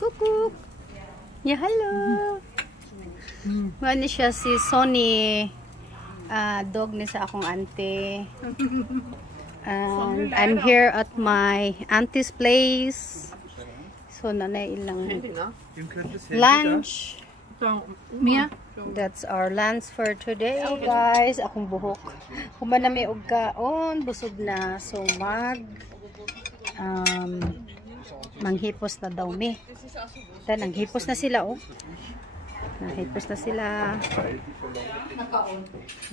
Kukuk. Yeah, hello. Ano siya si Sonny. Dog ni sa akong auntie. And I'm here at my auntie's place. So nanay ilang lunch. Mia? That's our lunch for today, guys. Akong buhok. Human na may ugkaon, busog na. So manghipos na daw mi. Nanghipos na sila, oh. Nanghipos na sila.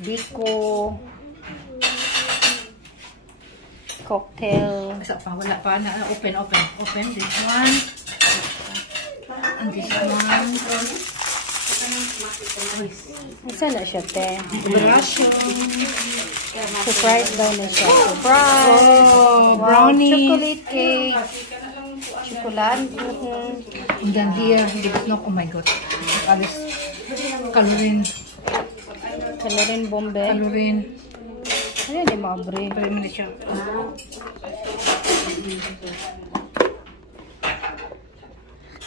Biko. Cocktail. Wala pa na. Open this one. And this one. Isa na siya, te. Ration. Surprise daw na siya. Surprise! Oh, brownie. Chocolate cake. Chocolate. And then here, oh my god. Alles. Calorin. Calorin bombe. Calorin. Ano yung mabre? Pwede mo na siya.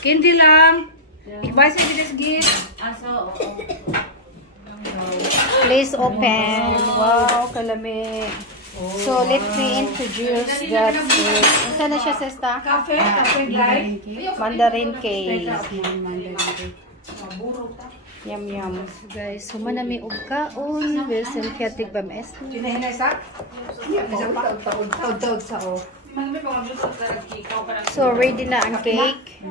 Candy lang. I-buy sa this gift. Please open. Wow, kalami. So, let me introduce that food. Isa na siya, sesta? Cafe light. Mandarin cake. Yum, yum. Guys, humanami og kaon. Wilson Fiatig ba mes? Hinahinay sa? Taod sa o. So, ready na ang cake.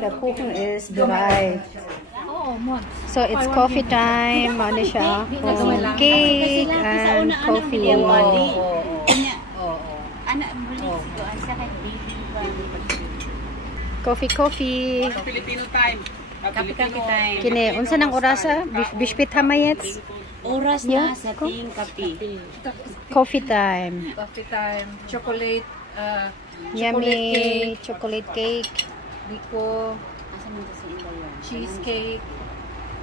The cooking is dry. So, it's coffee time. Ano siya? Cake and coffee. Coffee. Filipino time. Filipino time. Kini, unsa nang orasa? Bispit hamayets? Oras na sa ting kape. Coffee time. Coffee time. Chocolate. Yummy chocolate cake. Biko. Asa man sa indayan? Cheesecake.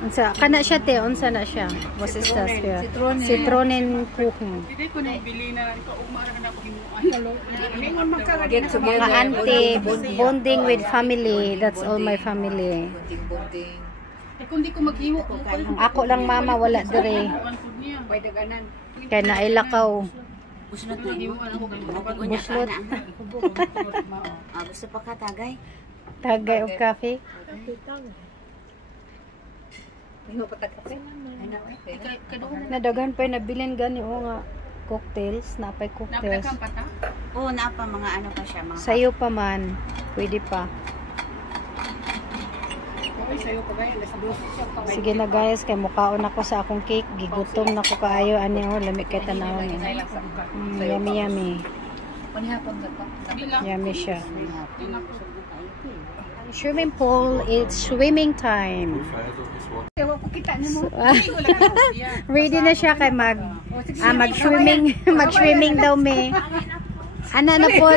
Unsa kana siya te? Unsa na siya? What is that here? Citronen cooking. Hindi ko nang bili na ito. Umara na ako himuan. Get Mga together. auntie, bonding with family. That's all my family. Bonding. Kung di ko maghiwo, Ako lang mama wala dire. May daganan. Kaya nailakaw. gusto na ito. Buslot. Gusto pa ka tagay? Tagay og cafe. Hindi mo patagkape? Nadagan pa nabilin gani o nga cocktails, napay cocktails. Oo, napa mga ano pa siya. Mga Sayo pa man, pwede pa. Sige na guys, kay mukaon ako sa akong cake. Gigutom na ko kaayo. Ano o, lamig kay tanawin. Yummy. Yummy siya. Swimming pool, it's swimming time. So, ready na siya kay mag-swimming daw me. Ana na po,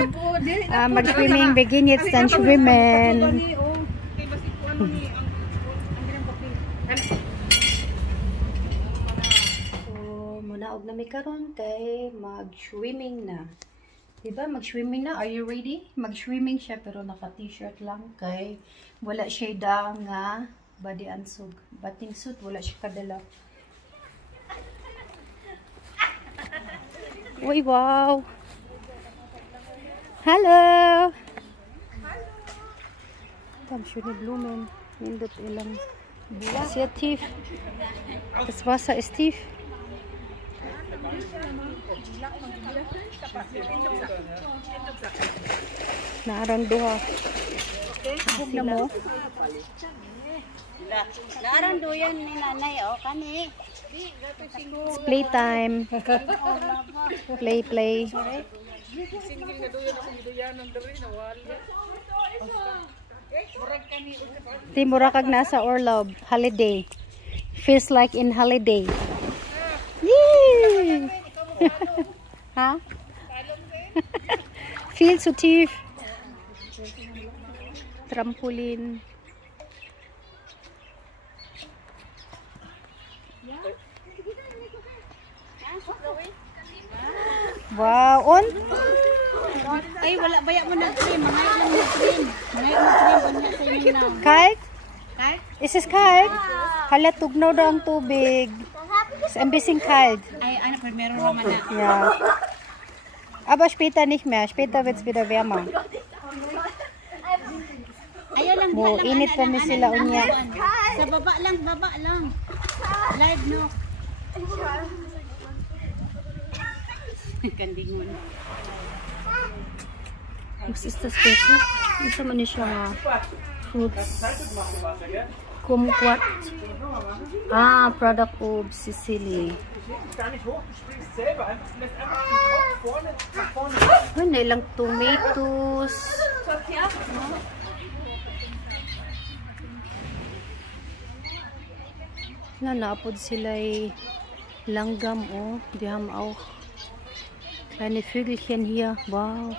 mag-swimming, begin it and swimming. So, munaog na may karon kay mag-swimming na. Diba? Mag-swimming na. Are you ready? Mag-swimming siya pero naka-t-shirt lang kay wala siya nga body ansug. Bathing suit, wala siya kadala. Uy, wow! Hello! Tam siya ni Blumen. Nindot ilang siya Tiff. Das Wasser ist tief. Naarang duha. Sila mo? naarang doyan ni nanay, o kani. It's playtime. Play. Timura kag nasa Orlob. Holiday. Feels like in holiday. Yay! Ha? Feel so tief. Trampoline. Wow, on? Ay, wala baya mo na ito. Mga ilang Kite? Is this kite? Hala, tugnaw daw ang tubig. Ist ein bisschen kalt. Ay, ano, meron naman na. Ja. Aber später nicht mehr. Später wird es wieder wärmer. Ayaw lang, Mo, init pa mi sila unya. Sa baba lang. Live, no? Kandingon. Was ist das bitte? Isa man siya nga. Fruits. Kumquat. Ah, product of Sicily. Ano ilang tomatoes. Na naapod sila langgam, oh. Die haben auch kleine Vögelchen hier. Wow.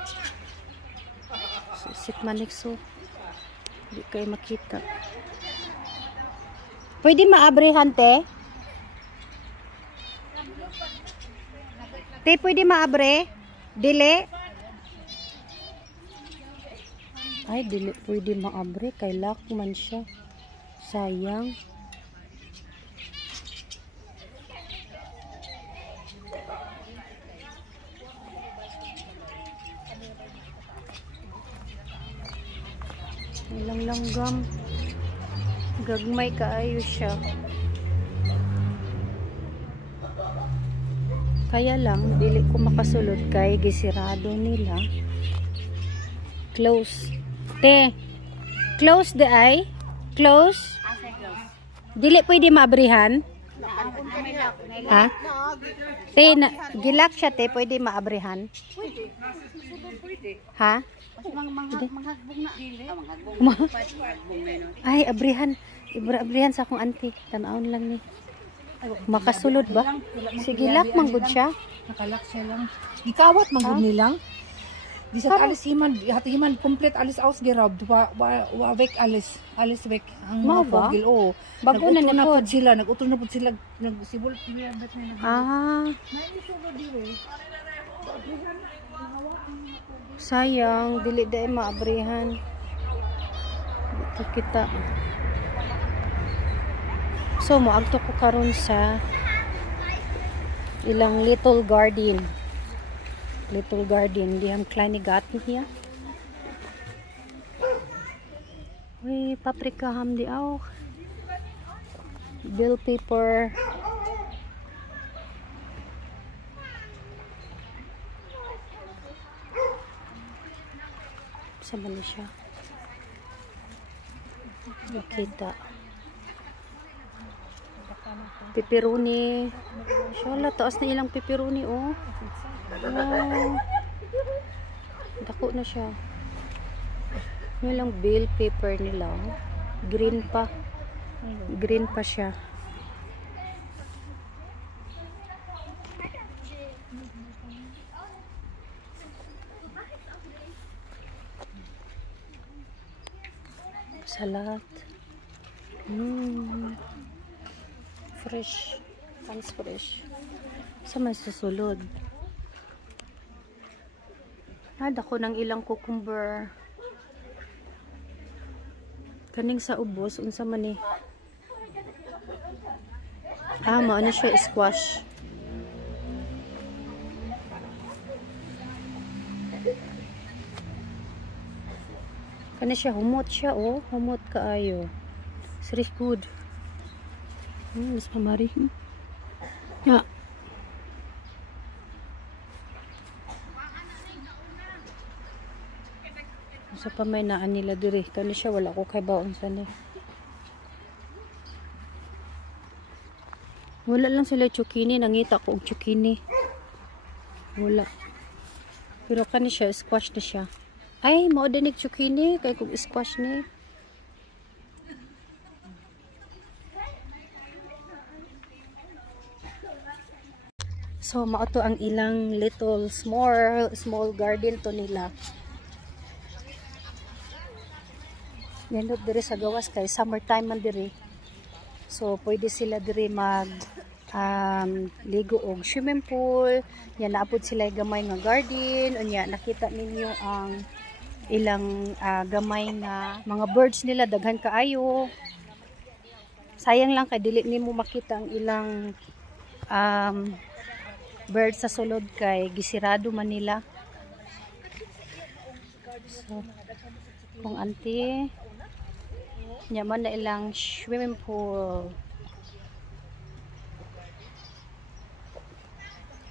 So sieht man nicht so. Hindi kayo makita. Pwede maabrehan, te? Te, pwede maabre? Dili? Ay, dili pwede maabre. Kay lock man siya. Sayang. Ilang langgam. Gagmay kaayo siya. Kaya lang, dili ko makasulod kay gisirado nila. Close. Te, close the eye. Close. Dili pwede maabrihan. Ha? Te, gilak siya te, pwede maabrihan. Ha? Ay, abrihan. Abrihan sa akong auntie. Tanaon lang ni. Makasulod ba? Sige lak, manggod siya. Nakalak siya lang. Gikawat manggod nilang. Di sa alles jemand komplett alles ausgeraubt. Wa weg alles. Alles weg. Ang Mao mga ba? vogel, oo. Bago na Nag-utro pod. sila. Nag-utro na po sila. Nagsibol. Ah. Sayang, dili dai maabrihan. Dito kita. So, moagto ko karon sa ilang little garden. Little garden. Die haben kleine Garten hier. Ui, Paprika haben die auch. Bell pepper. Saan ba na siya? Nakita. Pepperoni. Shala, taas na ilang pepperoni, oh. Oh. Dako na siya. May lang bell pepper nila, oh. Green pa. Green pa siya. Salat. Fresh. Ganz fresh. Sa may susulod. Dako ng ilang cucumber. Kaning sa ubos. Unsa man ni? Maano siya, squash. Kana siya, humot siya, oh. Humot kaayo. It's really good. Mas pamari. Ya. Sa pamay naan nila diri. Kana siya, wala ko kay baon sa ni. Wala lang sila zucchini. Nangita ko og zucchini. Wala. Pero kana siya, squash na siya. Ay, mao dinig zucchini kay kung squash ni. So mao to ang ilang little small garden to nila. Nindot diri sa gawas kay summertime man diri. So pwede sila diri mag ligo og swimming pool. Yan naapod sila gamay nga garden. Unya nakita ninyo ang ilang gamay nga mga birds nila daghan kaayo. Sayang lang kay dili nimo makita ang ilang birds sa sulod kay gisirado man nila. So kung auntie nya man na ilang swimming pool.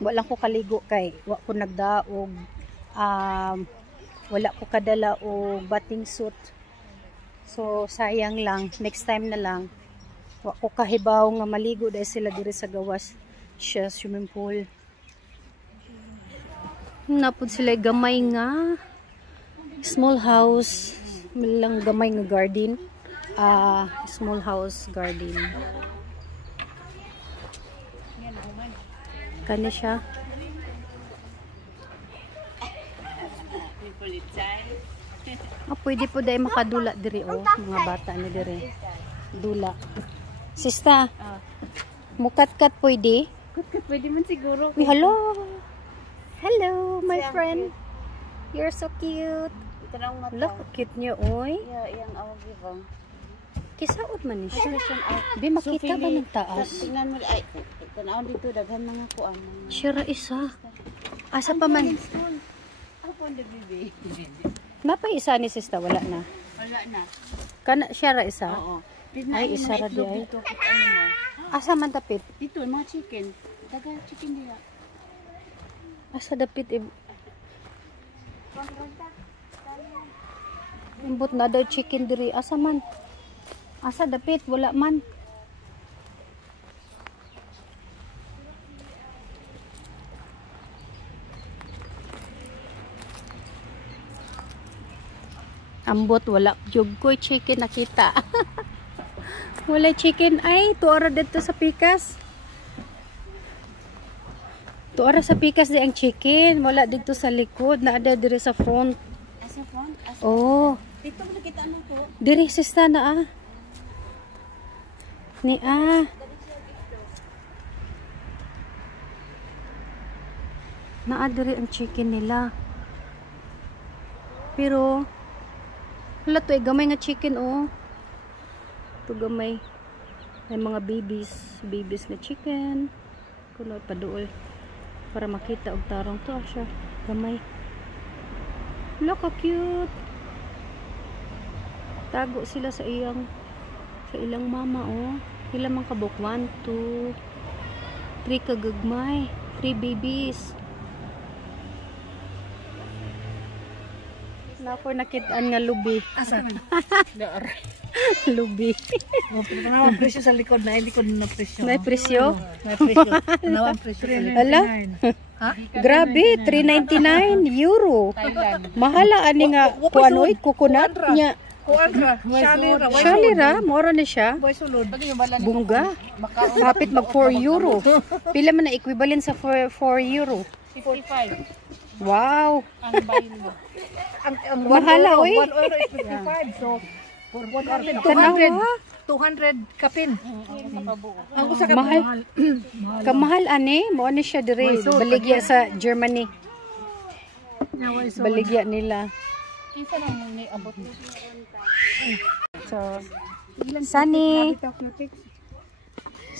Wala ko kaligo kay wa ko nagdaog, wala ko kadala og bathing suit, so sayang lang, next time na lang. Wa ko kahibaw nga maligo dahil sila diri sa gawas siya swimming pool. Napod sila gamay nga small house, lang gamay nga garden, small house garden. Kani siya. Pwede po dahil makadula diri mga bata ni diri. Dula. Sista. Mukat-kat pwede? Kat pwede man siguro. Uy, hello. Hello, my friend. You're so cute. Look, cute niyo, oy. Yang awag ibang. Kisaot man ni siya. Di makita ba ng taas? Tingnan mo ay tanaw dito daghan mga kuan. Sira isa. Asa pa man? Ako ang bibi. Napay isa ni sista, wala na. Wala na. Kana siya ra isa. Oo. Ay, isa ra di ay. Dito ano mo? Asa man tapit? Dito mga chicken. Daga chicken diha. Asa dapit imbot na daw chicken diri. Asa man? Asa dapit? Wala man. Ambot wala jug ko chicken nakita. Wala chicken ay tuara dito sa pikas. Tuara sa pikas di ang chicken, wala dito sa likod, naa diri sa front. Asa front? Oh, Dito mo nakita ano ko? diri sista na Ni naa diri ang chicken nila. Pero wala to gamay nga chicken to gamay. May mga babies na chicken. Kuno paduol para makita og tarong to siya. Gamay. Look how cute. Tago sila sa ilang mama Ilang man kabuk 1, 2, 3 kagagmay. 3 babies. Nako nakitaan nga lubi. Asa? Lubi. Nawang presyo sa likod na likod na presyo. May presyo? May presyo. Nawang presyo. Ala? Ha? Grabe, 399 euro. Thailand. Mahala ani nga kuanoy coconut nya. Kuadra. Shalira, moro ni siya. Boy sulod. Bungga. Hapit mag 4 euro. Pila man na equivalent sa 4 euro? 55. Wow. Ang bayin mo. Ang Mahala, oy. 1 euro is 55. So, for 100, Tanawa. 200 kapin. Ang usa ka Mahal. Kamahal ani, mo ni siya dire. Baligya sa Germany. Baligya nila. Kinsa na mo ni abot mo? So,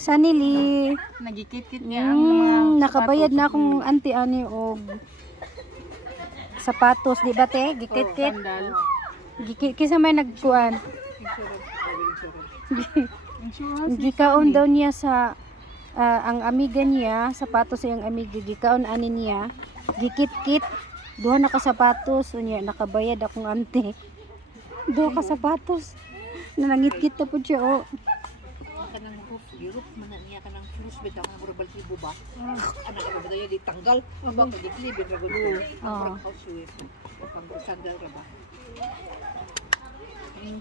Sunny Lee. Nagikit-kit niya ang mga Nakabayad na akong auntie ani og sapatos, di ba te? Gikit-kit. Kisa may nagkuan. Gikaon daw niya sa ang amiga niya, sapatos yung amiga, gikaon ani niya. Gikit-kit. Duha na ka sapatos, unya nakabayad akong auntie. Duha ka sapatos. Nanangit-kit na po siya kanang roof, Europe man niya kanang flus bit ang mura baltibo ba. Anak ka ba dayo di tanggal? Ba ko di klibin ra gud. Ang house with pang sandal ra ba.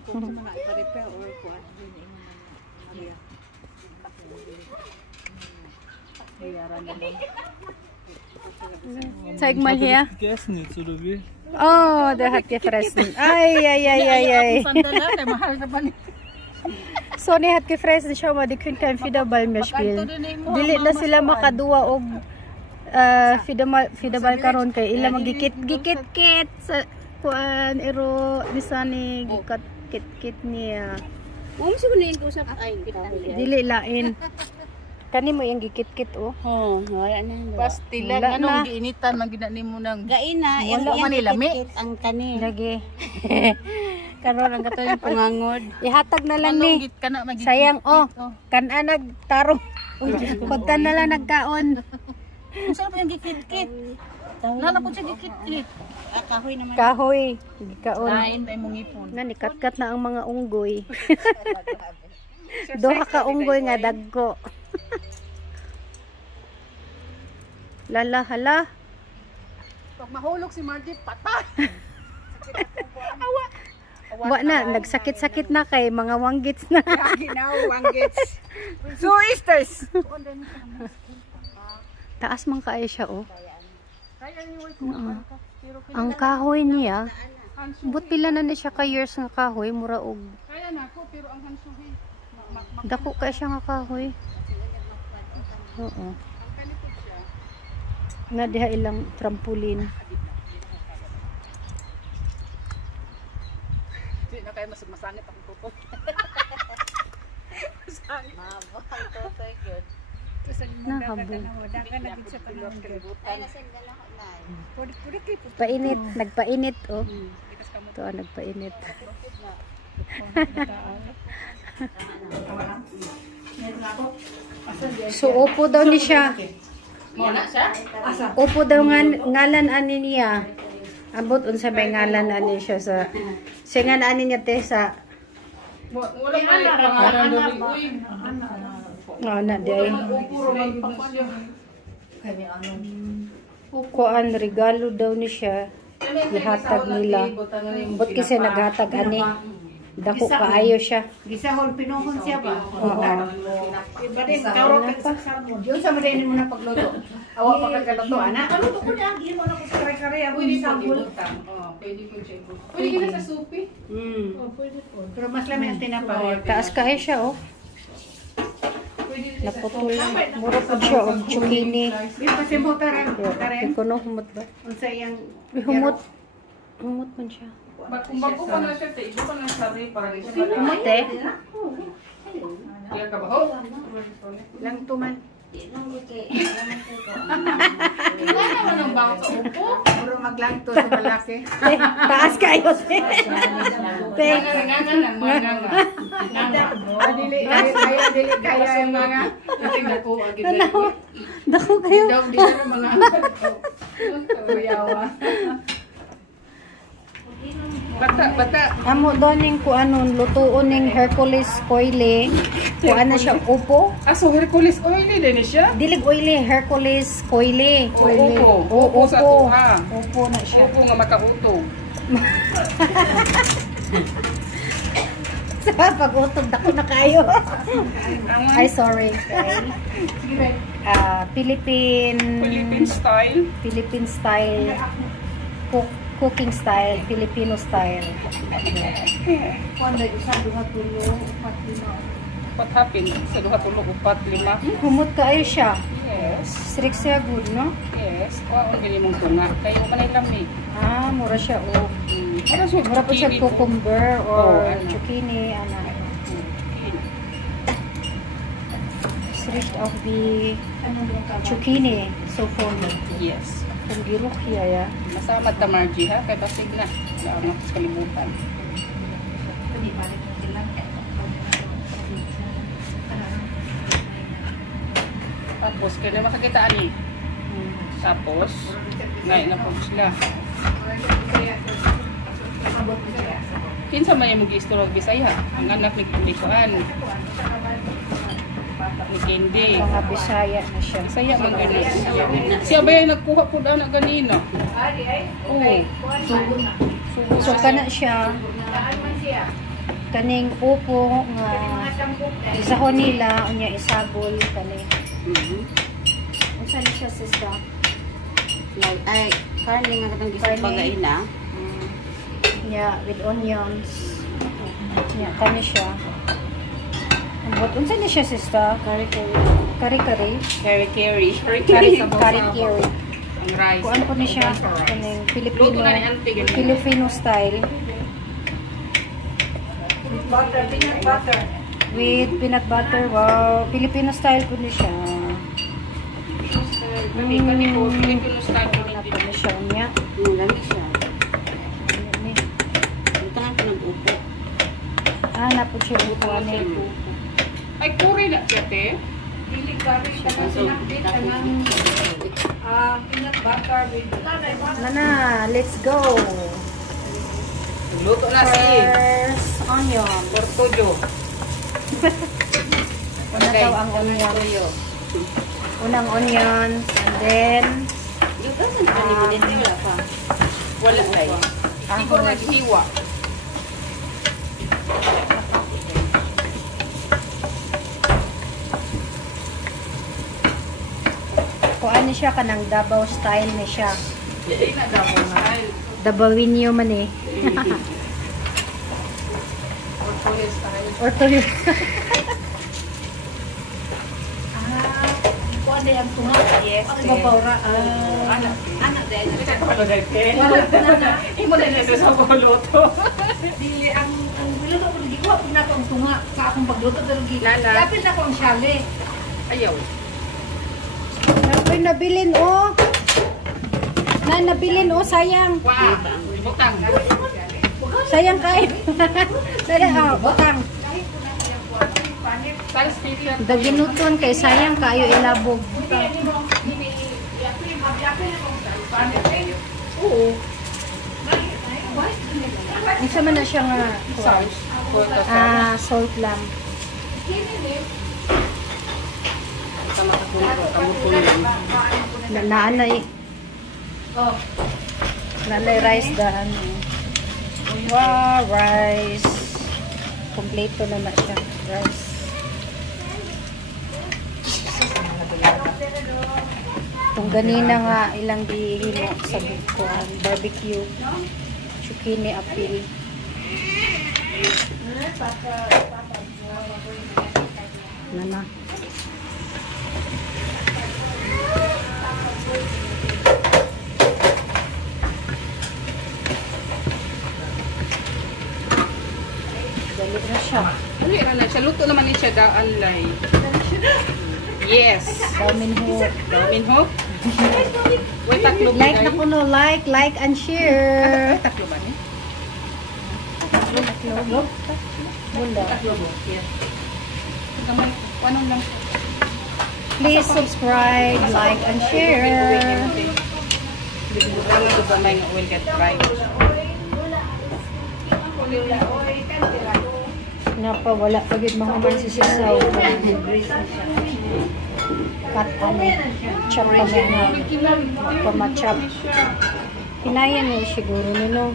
Kung sa mga ipa-repair or kuan din imo Maria. Bayaran na lang. Zeig mal her. Gegessen jetzt, oder wie? Oh, der hat gefressen. Ay. Sandal na mahal na ba ni? Sonny hat gefressen. Schau mal, die können kein Federball mehr spielen. Dili na sila makaduwa og Federball karon kay ila magikit-gikit kuan ero ni Sunny gikit niya. Mo si kunin ko sa ay Dili lain. Kani mo yung gikit-kit oh. Oh, wala na. Pastilan, Wala anong na. giinitan, maginani mo ng... Gaina, Wala man nilami. ang kani. Lagi. Karon ang gato yung pangangod. Ihatag na lang Anong ni. git ka na, magigit. Sayang oh. Kan nagtarong. Pagka na lang nagkaon. Ang sarap yung gikit-kit. Nanapot siya gikit-kit. Kahoy naman. Kahoy. Gikaon. Lain tayo mong ipon. Nga ni kat na ang mga unggoy. Duha ka unggoy nga dagko. Lala hala. Pag mahulog si Margie, patay. Wa na nagsakit-sakit na kay mga wanggits na. Ginaw, wanggits. So, Easters. Taas man kaayo siya oh. Kaya niyo ito. Ang kahoy niya. But pila na siya ka years nga kahoy mura og. Kaya na ako, pero ang hansuhi. Dako kay siya nga kahoy. Oo. Nga diha ilang trampoline. Hindi na kayo masangit ang tutok. Masangit. Mabang totoy good. Nahabog. Dagan na gid sa panahon. Ay nasan gala ko na. Pwede kay Painit, nagpainit oh. Ito nagpainit. So upo daw ni siya. Muna siya? Upo daw ngalan ani niya. Abot unsa may ngalan ani siya sa singan ani niya te sa Wala pa rin pangalan doon. Uy. na day. Puro magpapasyo. Kuan regalo daw ni siya. Ihatag nila. Bot kasi naghatag ani. Dako kaayo siya. gisahon pinuhon siya ba? Oo. Iba din karon pa. Diyon sa madinin mo na pagluto. Awa pa kagalato, anak. Ano to ko na agi mo na ko kare-kare ang Pwede po sabol. ibutang. Pwede po siya ibutang. Pwede ka na sa supi. Pero mas lami ang tinapay. Taas kaayo siya oh. Naputol. Mura po siya og chukini. Di kasi mo taran. Kaya kuno humot ba? Unsa iyang Humot. Humot man siya. Kung bago pa na siya, iba pa na siya rin para rin siya. Humot eh. Kaya ka ba? Oh! lang tuman. Wala naman ang bago sa upo. Puro maglangto sa malaki. Eh, taas kayo. Te. Nga lang, mga nga. Adili kaya yung mga Tingnan ko, agad na Tanaw. Dako kayo. Daw, di na mga kuyawa. bata. Amo daw ning kuanon lutuon ning Hercules coile. Kuan na siya upo. So Hercules oily din siya? Dilig oily Hercules coile. Upo. Oo, Upo sa upo. tuha. Upo na siya. Upo nga makautog. Sa pag-utog dako na kayo. Ay sorry. Philippine style. Philippine style cooking style, Filipino style. Kuando isa duha tulo upat lima. What happened? Sa duha tulog, upat, lima. Humot kaayo siya. Yes. Strict siya good, no? Yes. Ang galing mong tunga. Kayo manay lamig. Ah, mura siya oh. Ano siya? Mura po siya cucumber or ano. zucchini, ana. Strict of the zucchini, so for Yes. kung girok hiya ya. Masama ta Margie ha. Kaya basig na. Wala akong sa kalibutan. Tapos, kaya makakita ani. Tapos, ngayon na po sila. Kinsa man yung mag-istorog Bisaya. Ang anak ni Kuan. Ni Kendi. Mga Bisaya na siya. Bisaya man gani. Siya ba yung nagkuha po daw na ganina? Oo. So kana siya kaning upo nga isahon nila unya isagol kani. Unsa ni siya sister? Ay, karne nga katong gisang bagaina. Yeah, with onions. Yeah, kani siya. Ambot unsa ni siya sister? Kari-kari. Kari-kari. Kari-kari. Ang rice. Kuan po ni siya. Kaning Filipino. Luto na ni auntie, ganyan. Filipino style. Butter, peanut butter. With peanut butter. Wow. Filipino style po ni siya. Kani po, Filipino style po Ano rin po ni siya niya. Lami siya. Tangan ko nag-upo. Napo siya upuan ni. Ay, kuri na siya, te. Dili kari tangan sinakbit tangan peanut butter with Nana, let's go. Luto na si First, onion. Tortuyo. Una daw ang onion. Unang onion. And then, yung kasan pa ni Minette wala pa. Wala tayo. Hindi ko naghiwa. kuan ni siya kanang Davao style ni siya. Hindi na daw style. Dabawinyo man eh. Tortuyo style. Or tuyo. Kuan day ang tunga. Yes. Ang babawra. Anak. Anak day. Ano dahil te? Imo na nito sa pagluto. Dili ang biluto ko di ko na ko ang tunga sa akong pagluto pero gi. Lala. Kapit na ko ang syale. Ayaw. Napoy nabilin oh. Nabilin oh, sayang. Wow. Butang. Sayang kay. Sayang butang. Size pizza. Daginuton kay sayang kayo ilabog. Oo. Isa man na siya nga Size. salt lang. Naanay. Nanay rice daan. Wow, rice. Kompleto na na siya. Rice. Kung ganina nga ilang dihimo sa bukuan, barbecue, zucchini, apil. Nana. Dali na siya. Ano yun na siya? Luto naman siya daan lay. Yes. Damin ho. Damin ho. Wait, tatlo ba Like na kuno, like and share. Tatlo ba ni? Tatlo. Bunda. Tatlo ba? Yes. Gamay. Anong lang? Please subscribe, like and share. Ano ito ba may will get right? Napa, wala pagid mahuman si Sisaw. Cut chop pa na. Pamachop. Pinayan mo siguro nino.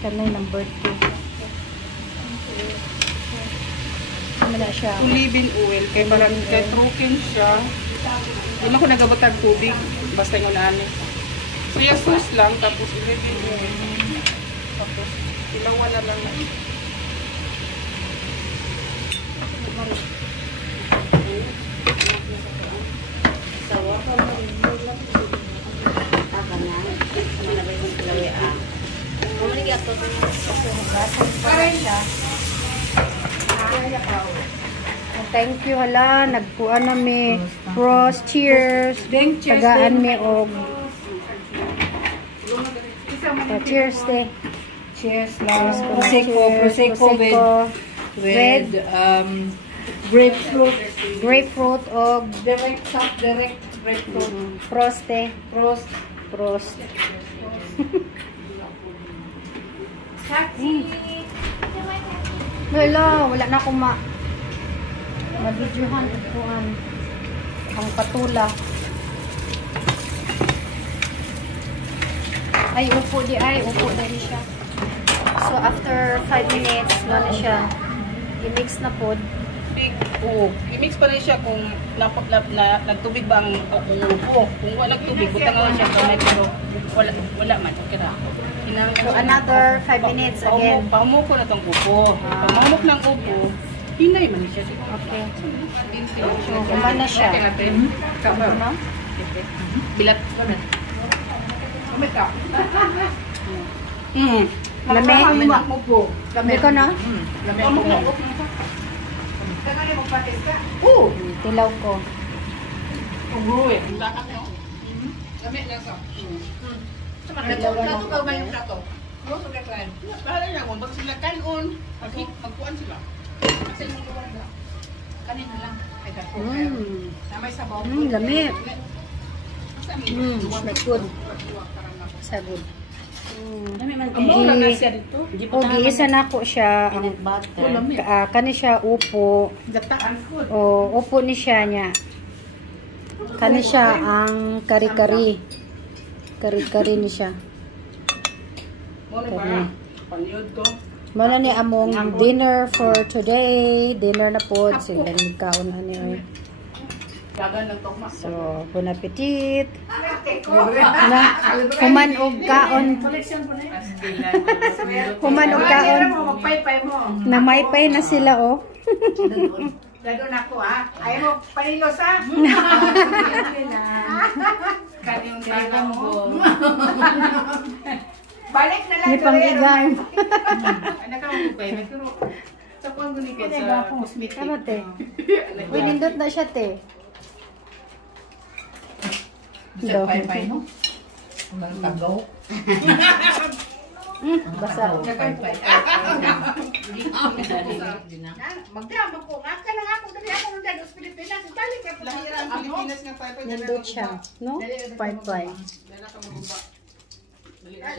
Kanay number 2. Ano na siya? Ulibin oil. Kaya parang kay trukin siya. Hindi mo ko nagabotag tubig. Basta yung unahan eh. Soya sauce lang. Tapos ulibin oil. Tapos ilawan na lang. Thank you hala, nagkuan nami. Pros, cheers. Tagaan mi og. Cheers te. Cheers lang. Prosecco with grapefruit. grapefruit og Direct grapefruit. prost te. Prost. Prost. Wala na akong ma-videohan ituan ang patula. Ay, upo di siya. So, after 5 minutes, na siya. I-mix na po. Oo. I-mix pa rin siya kung nagtubig ba ang kung upo. Kung wala nagtubig, butang lang siya kamay pero wala man. Okay na. So, another 5 minutes again. Paumok ko na itong upo. Paumok ng upo, Hinay man siya. Okay. So, kumana siya. Ano? Bilat. Kamit ka. Lami? Lami ko na? Tilaw ko. Lami lang sa. Plato ka ba yung plato? Bahala na kung pag sila kanon, magkuhan sila. Kasi yung luwan na. Kanina lang. Na may sabaw. Lami. Good. Sagod. Giisa na ko siya. Kani siya upo. Upo ni siya niya. Kani siya ang kari-kari. Kari-kari ni siya. Muna ni among dinner for today. Dinner na po. Sila ni kaon na niya. So, bon appetit. Na, human og kaon. Human og kaon. Namaypay na sila, oh. Dadon ako, ha? Ayaw mo, panilos, ha? Kanyang taga mo. Balik na lang. Ni panggigang. Anak ka mo, pero sa kuwan ko ni sa cosmetic. Tama, te. Uy, nindot na siya, te. Sa pay-pay, no? Ang tagaw. Basa. Magdama ko. Aka lang ako. Dali ako nung dali sa Pilipinas. Balik ka pala. Ang Pilipinas nga pay-pay. Nindot siya. No? Pay-pay.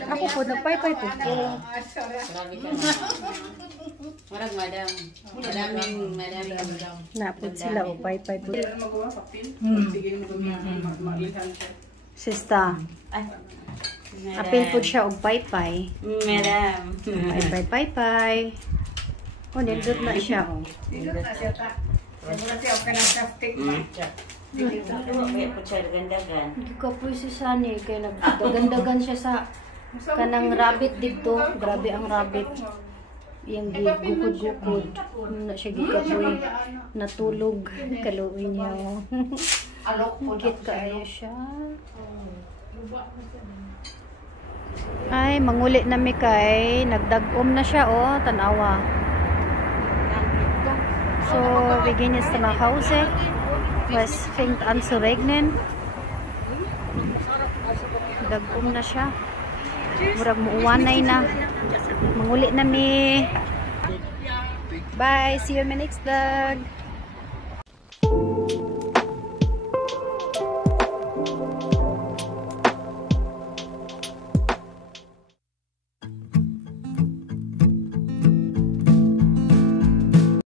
Ako po, nagpay-pay po po. Marag madam. Madaming. Napod sila, o pay-pay po. Magawa papel. Sige mo mailhan siya. Sista. Apil po siya og pay-pay. Madam. Pay-pay. O, nindot na siya, o. Dito na siya ta. Wala siya o kanang crafting matcha. Kaya po siya gandagan. Hindi ka po si Sunny, kaya nagdagandagan siya sa kanang rabbit dito. Grabe ang rabbit. Yung gugud-gugud. Na siya gikapoy. Natulog. Kaluin niya, o. Higit kaayo siya. Ay, manguli na mi kay. Nagdagom na siya, o. Tanawa. So, wir gehen jetzt nach Hause. Was fängt an zu regnen. Dagom na siya. Murag muuwanay na. Manguli na mi. Bye. See you in my next vlog.